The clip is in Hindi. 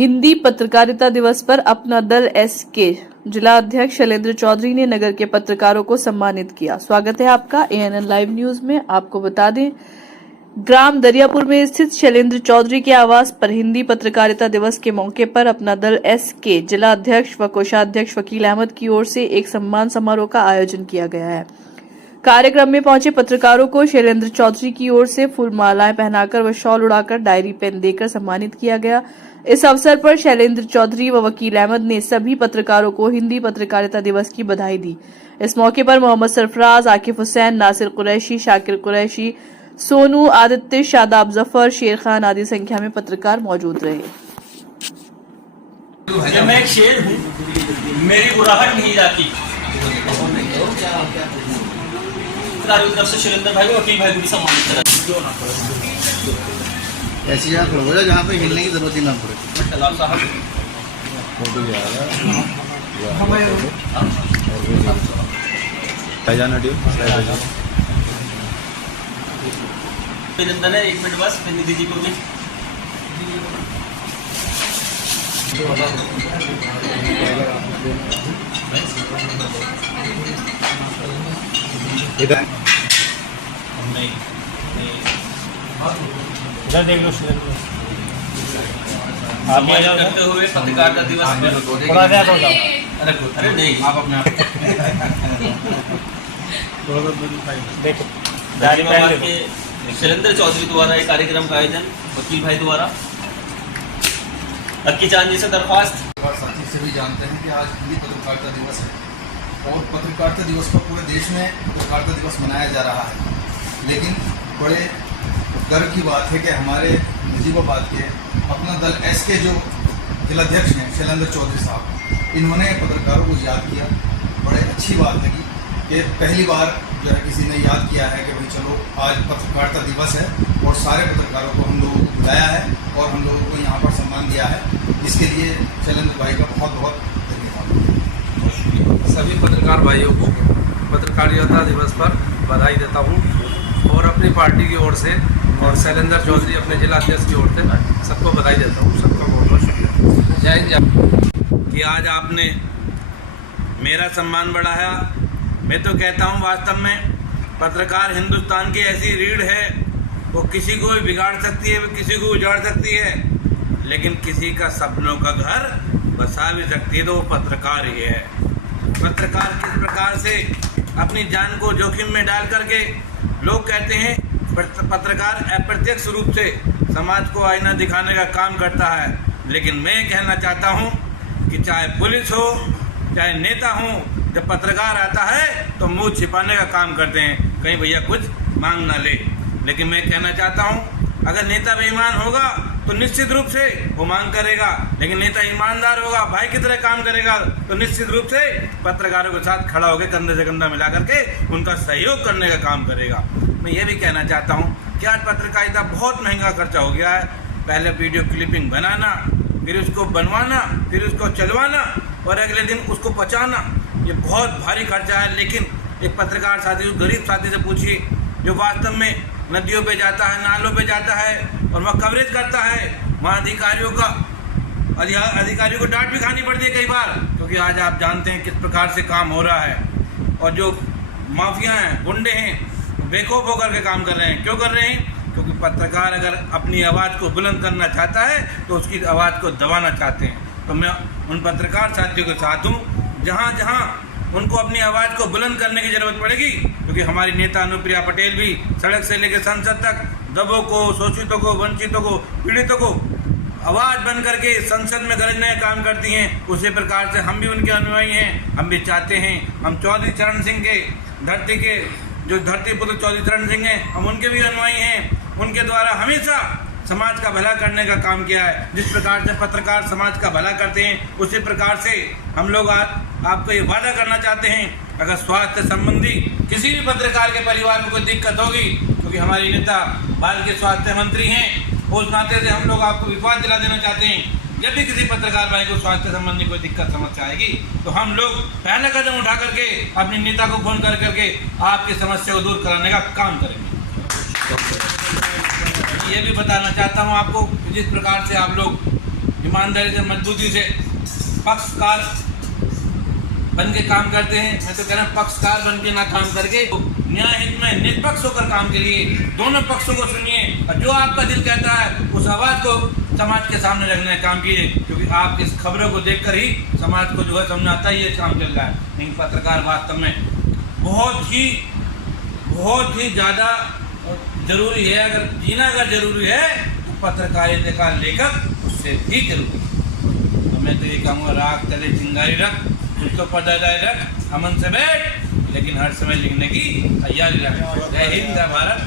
हिंदी पत्रकारिता दिवस पर अपना दल एसके जिला अध्यक्ष शैलेंद्र चौधरी ने नगर के पत्रकारों को सम्मानित किया। स्वागत है आपका एएनएन लाइव न्यूज में। आपको बता दें, ग्राम दरियापुर में स्थित शैलेंद्र चौधरी के आवास पर हिंदी पत्रकारिता दिवस के मौके पर अपना दल एसके जिला अध्यक्ष व कोषाध्यक्ष वकील अहमद की ओर से एक सम्मान समारोह का आयोजन किया गया है। कार्यक्रम में पहुंचे पत्रकारों को शैलेंद्र चौधरी की ओर से फूल मालाएं पहनाकर व शॉल उड़ाकर डायरी पेन देकर सम्मानित किया गया। इस अवसर पर शैलेंद्र चौधरी व वकील अहमद ने सभी पत्रकारों को हिंदी पत्रकारिता दिवस की बधाई दी। इस मौके पर मोहम्मद सरफराज, आकिफ हुसैन, नासिर कुरैशी, शाकिर कुरैशी, सोनू, आदित्य, शादाब जफर, शेर खान आदि संख्या में पत्रकार मौजूद रहे। मैं एक शेर हूँ, मेरी बुराहट नहीं जाती। तरफ से शैलेंद्र भाई वकील भाई को भी सम्मानित करा। ऐसी जगह खड़ो हो जाओ जहाँ पे हिलने की जरूरत ही ना पड़े। अभिनंदन है, 1 मिनट बस निधि जी को भी। इधर देख लो आप करते हुए पत्रकारिता दिवस थोड़ा सा अरे नहीं आप अपने आप देखो के शैलेंद्र चौधरी द्वारा एक कार्यक्रम का आयोजन वकील भाई द्वारा। अक्की चांद जी से दरख्वास्त। साथी से भी जानते हैं कि आज हिंदी पत्रकारिता दिवस है और पत्रकारिता दिवस पर पूरे देश में पत्रकारिता दिवस मनाया जा रहा है। लेकिन बड़े गर्व की बात है कि हमारे नजीबाबाद के अपना दल एसके जो जिलाध्यक्ष हैं शैलेंद्र चौधरी साहब, इन्होंने पत्रकारों को याद किया। बड़े अच्छी बात लगी कि पहली बार जो है किसी ने याद किया है कि भाई चलो आज पत्रकारिता दिवस है और सारे पत्रकारों को हम लोगों को बुलाया है और हम लोगों को यहाँ पर सम्मान दिया है। इसके लिए शैलेंद्र भाई का बहुत बहुत धन्यवाद। सभी पत्रकार भाइयों को पत्रकारिता दिवस पर बधाई देता हूँ और अपनी पार्टी की ओर से और शैलेंद्र चौधरी अपने जिला अध्यक्ष की ओर से सबको बधाई देता हूँ। सबका बहुत बहुत शुक्रिया। जय हिंद। कि आज आपने मेरा सम्मान बढ़ाया। मैं तो कहता हूँ वास्तव में पत्रकार हिंदुस्तान की ऐसी रीढ़ है, वो किसी को भी बिगाड़ सकती है, वो किसी को उजाड़ सकती है, लेकिन किसी का सपनों का घर बसा भी सकती है, तो वो पत्रकार ही है। पत्रकार किस प्रकार से अपनी जान को जोखिम में डाल करके, लोग कहते हैं पत्रकार अप्रत्यक्ष रूप से समाज को आईना दिखाने का काम करता है, लेकिन मैं कहना चाहता हूं कि चाहे पुलिस हो चाहे नेता हो, जब पत्रकार आता है तो मुंह छिपाने का काम करते हैं, कहीं भैया कुछ मांग ना ले। लेकिन मैं कहना चाहता हूं अगर नेता बेईमान होगा तो निश्चित रूप से वो मांग करेगा, लेकिन नेता ईमानदार होगा, भाई की तरह काम करेगा, तो निश्चित रूप से पत्रकारों के साथ खड़ा होकर कंधे से कंधा मिला करके उनका सहयोग करने का काम करेगा। मैं ये भी कहना चाहता हूँ कि आज पत्रकारिता बहुत महंगा खर्चा हो गया है। पहले वीडियो क्लिपिंग बनाना, फिर उसको बनवाना, फिर उसको चलवाना और अगले दिन उसको पचाना, ये बहुत भारी खर्चा है। लेकिन एक पत्रकार साथी, गरीब साथी से पूछिए जो वास्तव में नदियों पे जाता है, नालों पे जाता है और वहाँ कवरेज करता है, वहाँ अधिकारियों को डांट भी खानी पड़ती है कई बार, क्योंकि आज आप जानते हैं किस प्रकार से काम हो रहा है। और जो माफिया हैं, गुंडे हैं, बेखौफ होकर के काम कर रहे हैं। क्यों कर रहे हैं? क्योंकि पत्रकार अगर अपनी आवाज़ को बुलंद करना चाहता है तो उसकी आवाज़ को दबाना चाहते हैं। तो मैं उन पत्रकार साथियों के साथ हूँ जहाँ जहाँ उनको अपनी आवाज़ को बुलंद करने की ज़रूरत पड़ेगी, क्योंकि हमारी नेता अनुप्रिया पटेल भी सड़क से लेकर संसद तक दबों को, शोषितों को, वंचितों को, पीड़ितों को आवाज़ बन करके संसद में गरजने का काम करती हैं। उसी प्रकार से हम भी उनके अनुयायी हैं। हम भी चाहते हैं, हम चौधरी चरण सिंह के धरती पुत्र चौधरी चरण सिंह हैं, हम उनके भी अनुयायी हैं। उनके द्वारा हमेशा समाज का भला करने का काम किया है। जिस प्रकार से पत्रकार समाज का भला करते हैं, उसी प्रकार से हम लोग आज आपको ये वादा करना चाहते हैं, अगर स्वास्थ्य संबंधी किसी भी पत्रकार के परिवार में कोई दिक्कत होगी, क्योंकि हमारी नेता बाल के स्वास्थ्य मंत्री हैं, उस नाते से हम लोग आपको विश्वास दिला देना चाहते हैं, जब भी किसी पत्रकार भाई को स्वास्थ्य संबंधी कोई दिक्कत समस्या आएगी तो हम लोग पहला कदम उठा करके अपने नेता को फोन करके आपकी समस्या को दूर कराने का काम करेंगे। ये भी बताना चाहता हूँ आपको, जिस प्रकार से आप लोग ईमानदारी से, मजबूती से, पक्षकार बन के काम करते हैं। मैं तो कह रहा हूँ पक्षकार बन के ना काम करके न्याय हित में निष्पक्ष होकर काम करिए, दोनों पक्षों को सुनिए और जो आपका दिल कहता है उस आवाज को समाज के सामने रखने का काम कीजिए, क्योंकि आप इस खबरों को देखकर ही समाज को जो है समझ आता है ये काम चल रहा है। लेकिन पत्रकार वास्तव में बहुत ही ज़्यादा जरूरी है। अगर जीना अगर जरूरी है तो पत्रकारिता का लेखक उससे भी जरूरी है। तो मैं तो ये कहूँगा, राख चले चिंगारी रख, उसको पदादाय रख, अमन से बैठ, लेकिन हर समय लिखने की तैयारी रख। जय हिंद, जय भारत।